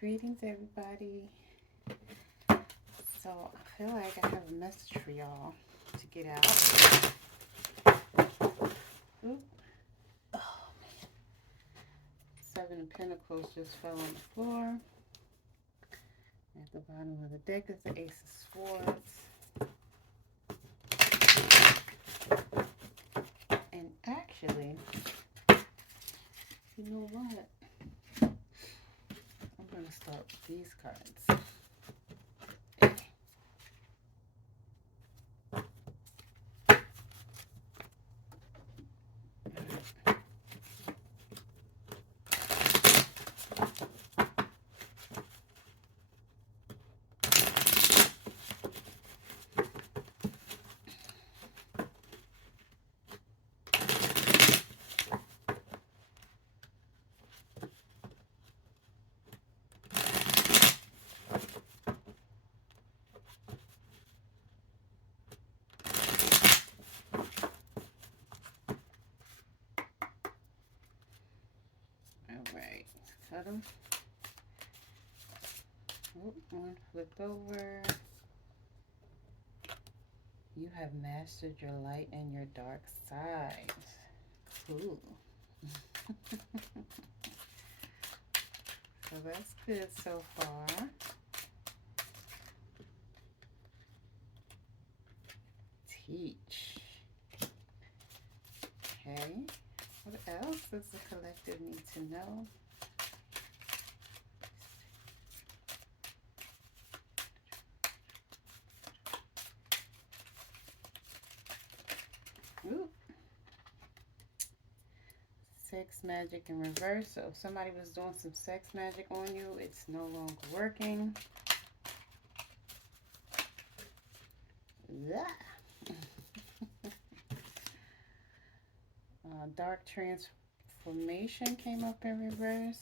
Greetings, everybody. So, I feel like I have a message for y'all to get out. Oop. Oh, man. Seven of Pentacles just fell on the floor. At the bottom of the deck is the Ace of Swords. And actually, you know what? I'm going to start with these cards. Alright, cut them. One flipped over. You have mastered your light and your dark side. Cool. So that's good so far. Teach. Okay. What else does the collective need to know? Ooh. Sex magic in reverse. So if somebody was doing some sex magic on you, it's no longer working. Yeah. Dark transformation came up in reverse.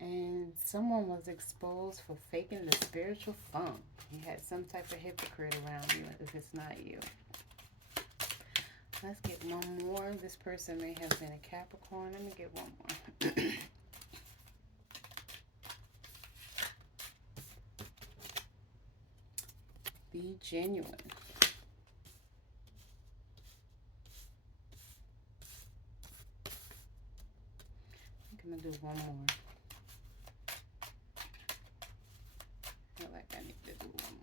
And someone was exposed for faking the spiritual funk. You had some type of hypocrite around you if it's not you. Let's get one more. This person may have been a Capricorn. Let me get one more. Be genuine. I think I'm going to do one more. I feel like I need to do one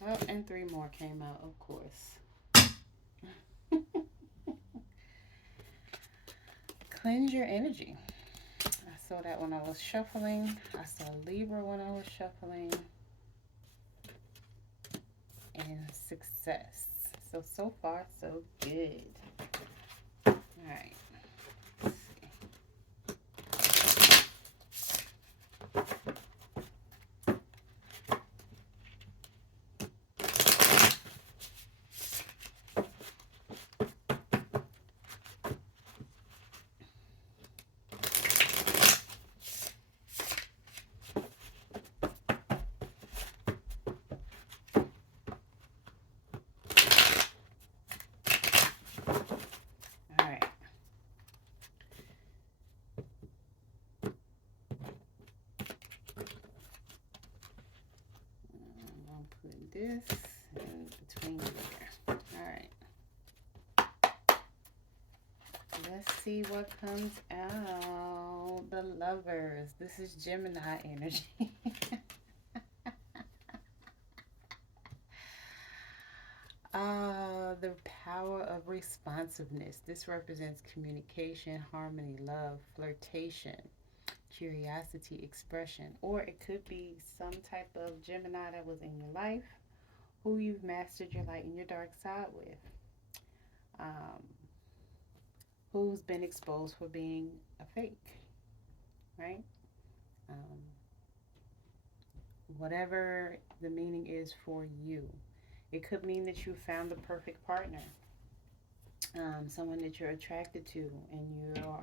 more. Oh, and three more came out, of course. Cleanse your energy. I saw that when I was shuffling. I saw Libra when I was shuffling. And success. So far, so good. All right. Let's see. Put this in between here. Alright. Let's see what comes out. The Lovers. This is Gemini energy. The power of responsiveness. This represents communication, harmony, love, flirtation, curiosity, expression, or it could be some type of Gemini that was in your life who you've mastered your light and your dark side with, who's been exposed for being a fake, right? Whatever the meaning is for you. It could mean that you found the perfect partner, someone that you're attracted to and you are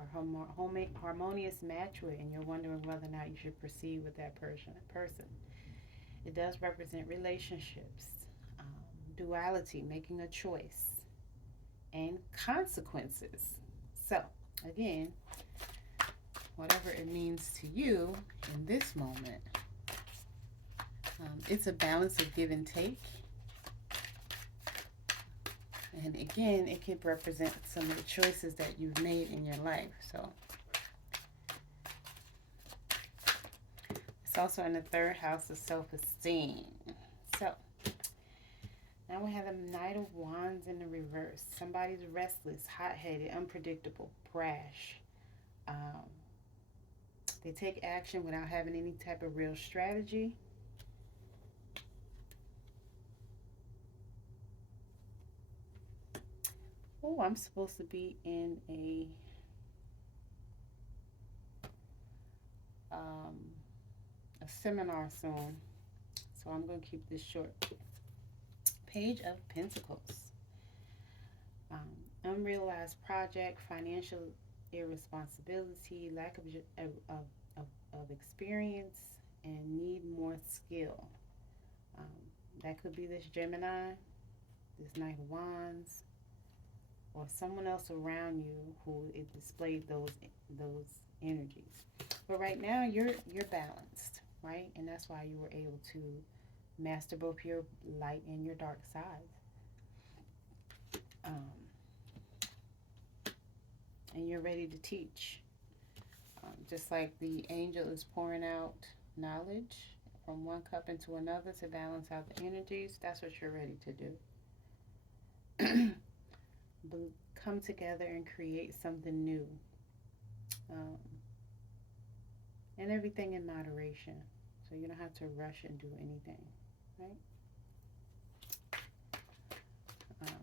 harmonious match with, and you're wondering whether or not you should proceed with that person. It does represent relationships, duality, making a choice, and consequences. So, again, whatever it means to you in this moment, it's a balance of give and take. And again, it could represent some of the choices that you've made in your life. So, it's also in the third house of self-esteem. So, now we have the Knight of Wands in the reverse. Somebody's restless, hot-headed, unpredictable, brash. They take action without having any type of real strategy. Oh, I'm supposed to be in a seminar soon, so I'm going to keep this short. Page of Pentacles. Unrealized project, financial irresponsibility, lack of experience, and need more skill. That could be this Gemini, this Knight of Wands, or someone else around you who it displayed those energies. But right now you're balanced, right? And that's why you were able to master both your light and your dark sides. And you're ready to teach. Just like the angel is pouring out knowledge from one cup into another to balance out the energies, that's what you're ready to do. Come together and create something new. And everything in moderation. So you don't have to rush and do anything, right?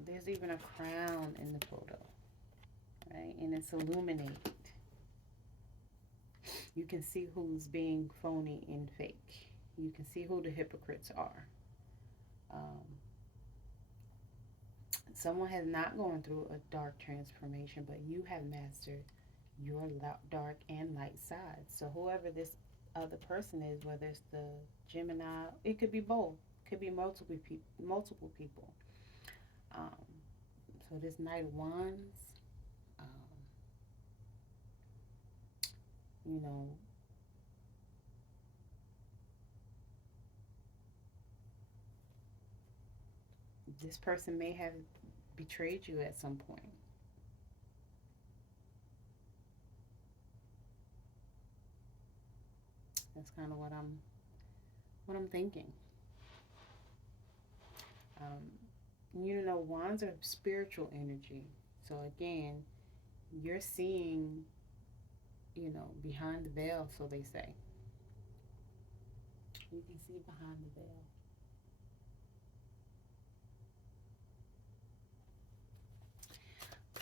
There's even a crown in the photo, right? And it's illuminated. You can see who's being phony and fake. You can see who the hypocrites are. Someone has not gone through a dark transformation, but you have mastered your dark and light side. So whoever this other person is, whether it's the Gemini, it could be both. It could be multiple people. So this Knight of Wands, you know, this person may have betrayed you at some point. That's kind of what I'm thinking. You know, wands are spiritual energy. So again, you're seeing, you know, behind the veil, so they say. You can see behind the veil.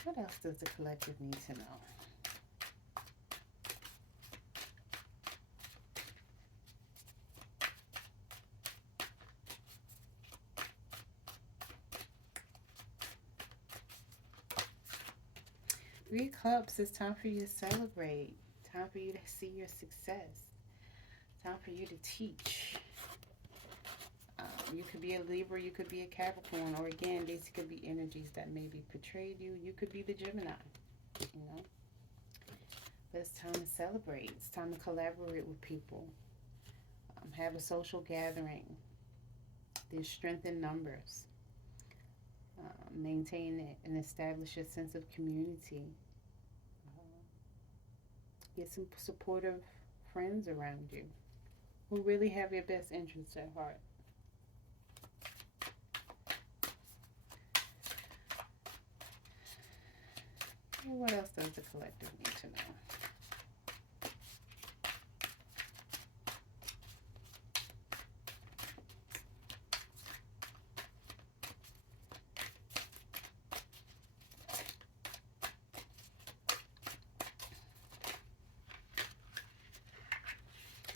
What else does the collective need to know? Three Cups, it's time for you to celebrate. Time for you to see your success. Time for you to teach. You could be a Libra, you could be a Capricorn, or again, these could be energies that maybe betrayed you. You could be the Gemini, you know. But it's time to celebrate. It's time to collaborate with people. Have a social gathering. There's strength in numbers. Maintain and establish a sense of community. Get some supportive friends around you who really have your best interests at heart. What else does the collective need to know?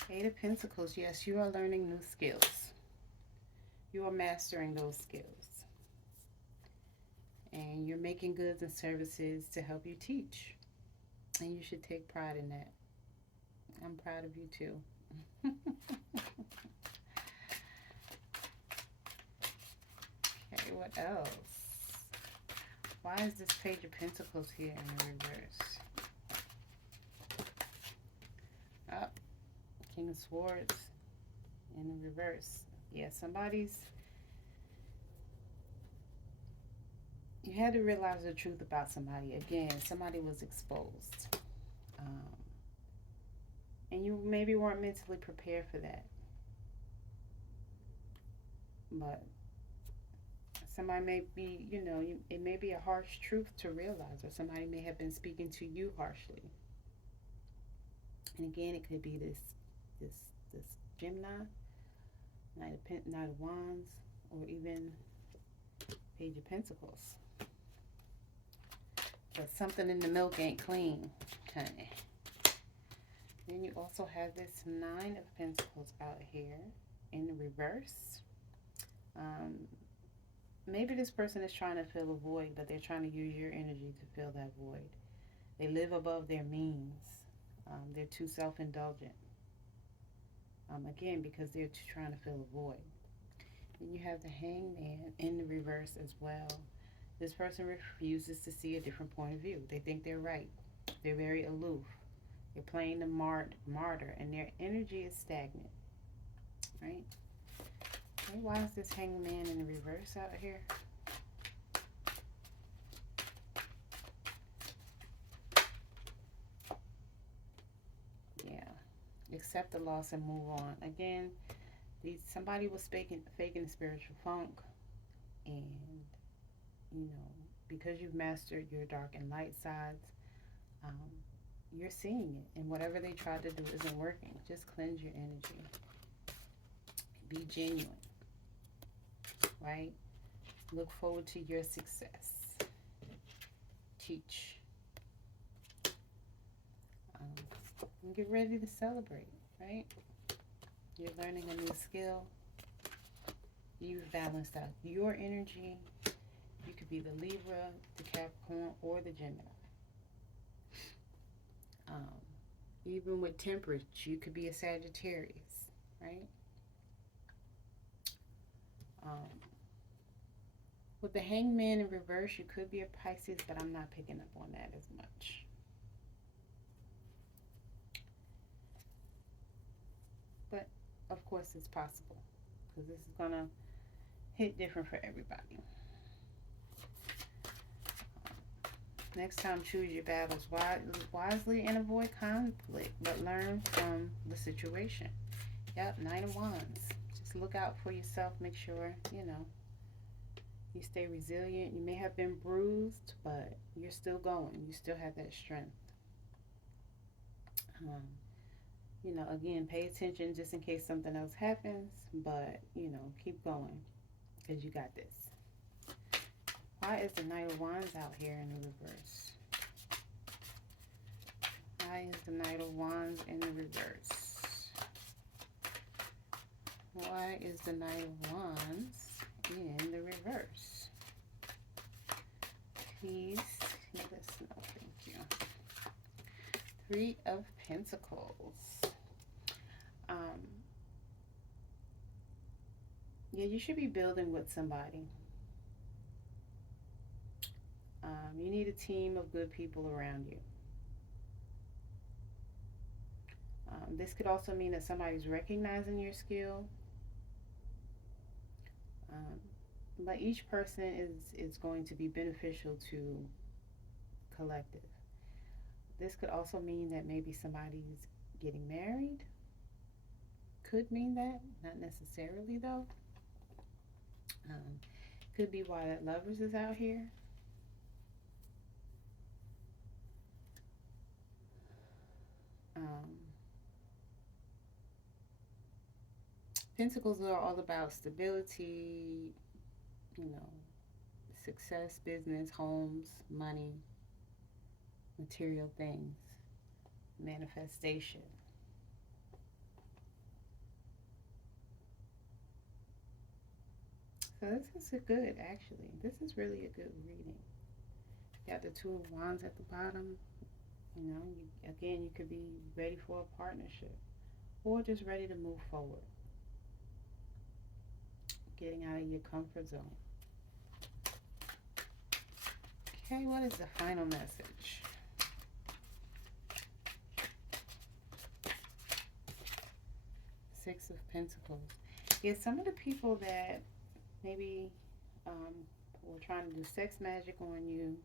Eight of Pentacles, yes, you are learning new skills. You are mastering those skills. And you're making goods and services to help you teach. And you should take pride in that. I'm proud of you too. Okay, what else? Why is this Page of Pentacles here in the reverse? Up. King of Swords in the reverse. Yeah, you had to realize the truth about somebody. Again, somebody was exposed. And you maybe weren't mentally prepared for that. But somebody may be, it may be a harsh truth to realize, or somebody may have been speaking to you harshly. And again, it could be this Gemini, Knight of Wands, or even Page of Pentacles. But something in the milk ain't clean, honey. Then you also have this Nine of Pentacles out here in the reverse. Maybe this person is trying to fill a void, but they're trying to use your energy to fill that void. They live above their means. They're too self-indulgent. Again, because they're trying to fill a void. Then you have the Hangman in the reverse as well. This person refuses to see a different point of view. They think they're right. They're very aloof. They're playing the martyr, and their energy is stagnant. Right? Okay, why is this Hangman in the reverse out here? Yeah. Accept the loss and move on. Again, somebody was faking the spiritual funk, and because you've mastered your dark and light sides, you're seeing it, and whatever they tried to do isn't working. Just cleanse your energy. Be genuine, right? Look forward to your success. Teach. And get ready to celebrate, right? You're learning a new skill. You've balanced out your energy. You could be the Libra, the Capricorn, or the Gemini. Even with temperance, you could be a Sagittarius, right? With the Hangman in reverse, you could be a Pisces, but I'm not picking up on that as much. But, of course, it's possible, because this is going to hit different for everybody. Next time, choose your battles wisely and avoid conflict, but learn from the situation. Yep, Knight of Wands. Just look out for yourself. Make sure, you stay resilient. You may have been bruised, but you're still going. You still have that strength. Again, pay attention just in case something else happens, but, keep going, because you got this. Why is the Knight of Wands out here in the reverse? Why is the Knight of Wands in the reverse? Why is the Knight of Wands in the reverse? Please let us know. Thank you. Three of Pentacles. Yeah, you should be building with somebody. You need a team of good people around you. This could also mean that somebody's recognizing your skill. But each person is going to be beneficial to collective. This could also mean that maybe somebody's getting married. Could mean that. Not necessarily, though. Could be why that Lovers is out here. Pentacles are all about stability, success, business, homes, money, material things, manifestation. So this is good, actually. This is really a good reading. You got the Two of Wands at the bottom. Again, you could be ready for a partnership or just ready to move forward. Getting out of your comfort zone. Okay, what is the final message? Six of Pentacles. Yeah, some of the people that maybe were trying to do sex magic on you,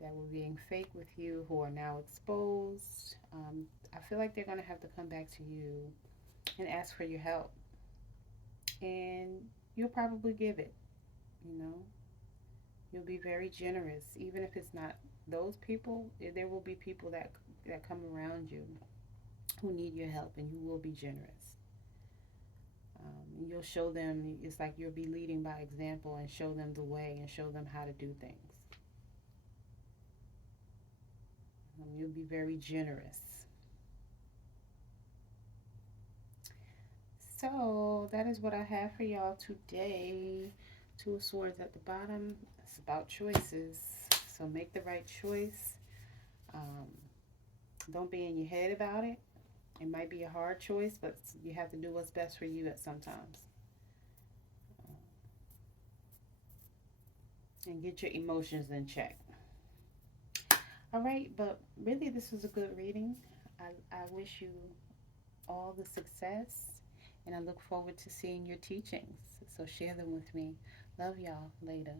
that were being fake with you, who are now exposed, I feel like they're going to have to come back to you and ask for your help. And you'll probably give it, you know. You'll be very generous. Even if it's not those people, there will be people that come around you who need your help, and you will be generous. You'll show them, it's like you'll be leading by example and show them the way and show them how to do things. You'll be very generous. So that is what I have for y'all today. Two of Swords at the bottom. It's about choices. So make the right choice. Don't be in your head about it. It might be a hard choice, but you have to do what's best for you at sometimes. And get your emotions in check. All right, but really this was a good reading. I wish you all the success, and I look forward to seeing your teachings. So share them with me. Love y'all. Later.